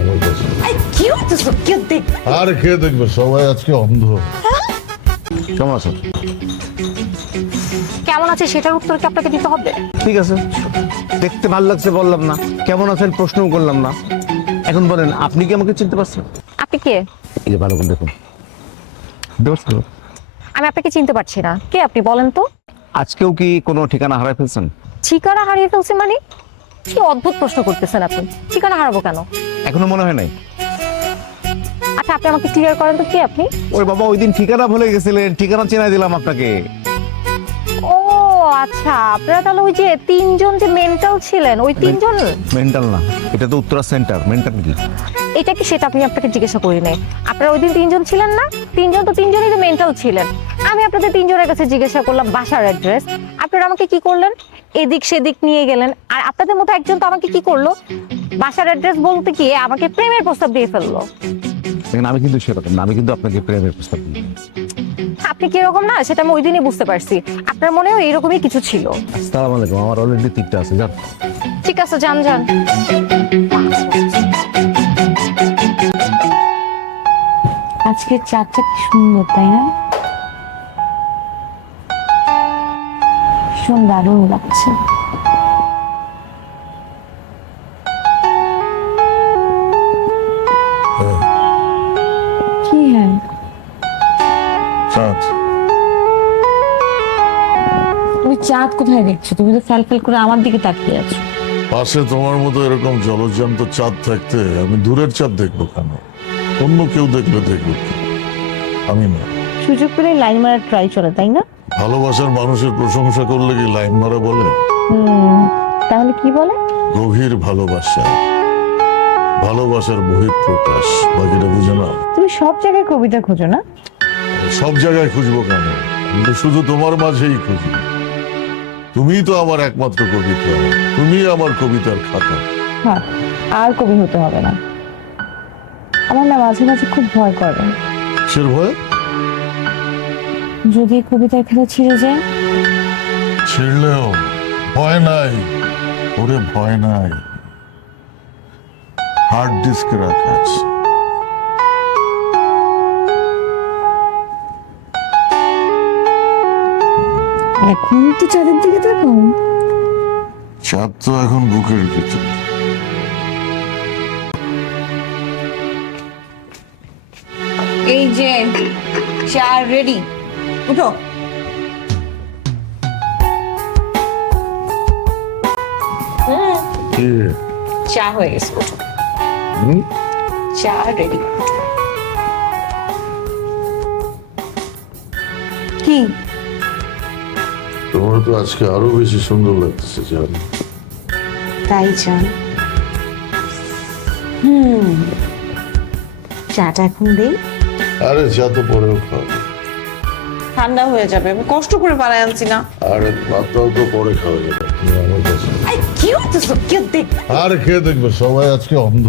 আমার কাছে। কি হচ্ছে কেউ দেখ আর কে দেখবে, সবাই আজকে অন্ধ। কেমন আছেন? কেমন আছে সেটার উত্তর কি আপনাকে দিতে হবে? ঠিক আছে, দেখতে ভালো লাগছে বললাম না, কেমন আছেন প্রশ্নও করলাম না। এখন বলেন, আপনি কি আমাকে চিনতে পারছেন? আপনি কে? এই যে ভালো করে দেখুন। আমি আপনাকে চিনতে পারছি না, কে আপনি বলেন তো? আজকেও কি কোনো ঠিকানা হারাই ফেলছেন? ঠিকানা হারিয়ে ফেলছি মানে? কি অদ্ভুত প্রশ্ন করতেছেন আপনি। ঠিকানা হারাবো কেন? এখনো মনে হয় নাই? আচ্ছা আপনি আমাকে ক্লিয়ার করেন তো, কে আপনি? ওই বাবা, ওই দিন ঠিকানা ভুলে গেছিলেন, ঠিকানা চেনাই দিলাম আপনাকে। ও আচ্ছা, আপনারা তাহলে ওই যে তিনজন যে মেন্টাল ছিলেন, ওই তিনজন? মেন্টাল না, এটা তো উত্তরা সেন্টার। মেন্টাল কি? এটা কি সেটা আমি আপনাকে জিজ্ঞাসা করি নাই। আপনারা ওই দিন তিনজন ছিলেন না? তিনজন তো তিনজনই তো মেন্টাল ছিলেন। আমি আপনাদের তিনজনের কাছে জিজ্ঞাসা করলাম বাসার অ্যাড্রেস, আপনারা আমাকে কি করলেন? এদিক সেদিক নিয়ে গেলেন। আর আপনাদের মতো একজন তো আমাকে কি করলো, বাসার অ্যাড্রেস বলতে গিয়ে আমাকে প্রেমের প্রস্তাব দিয়ে ফেললো। দেখেন, আমি কিন্তু সেরকম না, আমি কিন্তু আপনাকে প্রেমের প্রস্তাব দিই। আপনি কিরকম না সেটা আমি ওই দিনই বুঝতে পারছি। আপনার মনেও এরকমই কিছু ছিল। আসসালামু আলাইকুম, আমার অলরেডি 3টা আছে, যান। ঠিক আছে, যান যান। আজকে চাঁদটা কি সুন্দর, তাই না? ভীষণ দারুণ লাগছে। কি হ্যাঁ? চাঁদ, তুমি চাঁদ কোথায় দেখছো? তুমি তো ফ্যাল ফ্যাল করে আমার দিকে তাকিয়ে আছো। পাশে তোমার মতো এরকম জলজ্যান্ত চাঁদ থাকতে আমি দূরের চাঁদ দেখবো কেন? অন্য কেউ দেখলে দেখবো কি? আমি না। সুযোগ পেলে লাইন মারার ট্রাই চলে, তাই না? ভালোবাসার মানুষের প্রশংসা করলে কি লাইন মারা বলে? তাহলে কি বলে? গভীর ভালোবাসা, ভালোবাসার বহিঃপ্রকাশ। বাকিটা বুঝে না। তুমি সব জায়গায় কবিতা খোঁজো না? সব জায়গায় খুঁজবো কেন? আমি তো শুধু তোমার মাঝেই খুঁজি। তুমিই তো আমার একমাত্র কবিতা, তুমি আমার কবিতার খাতা। হ্যাঁ, আর কবি হতে হবে না। আমার না মাঝে মাঝে খুব ভয় করে, কিসের ভয়? যদি এই কবিতার খেলা ছিঁড়ে যায়। ছিড়লেও ভয় নাই, ওরে ভয় নাই। হার্ড ডিস্কে রাখা আছে। এখন তো চাঁদের দিকে তাকাও। চাঁদ তো এখন বুকের ভিতরে। এই যে চা রেডি, উঠো। কি রে? চা হয়ে গেছে, উঠো। হুম? চা রেডি। কি? তোমার তো আজকে আরো বেশি সুন্দর লাগতেছে জান। তাই চান? চাটা এখন দেই? আরে চা তো পরেও খাও। ঠান্ডা হয়ে যাবে, আমি কষ্ট করে বানাই আনছি না। আরে ভাতটাও তো পরে খাওয়া যাবে। তুমি আমার কাছে। কি হচ্ছে কেউ দেখ আর কে দেখবে, সবাই আজকে অন্ধ।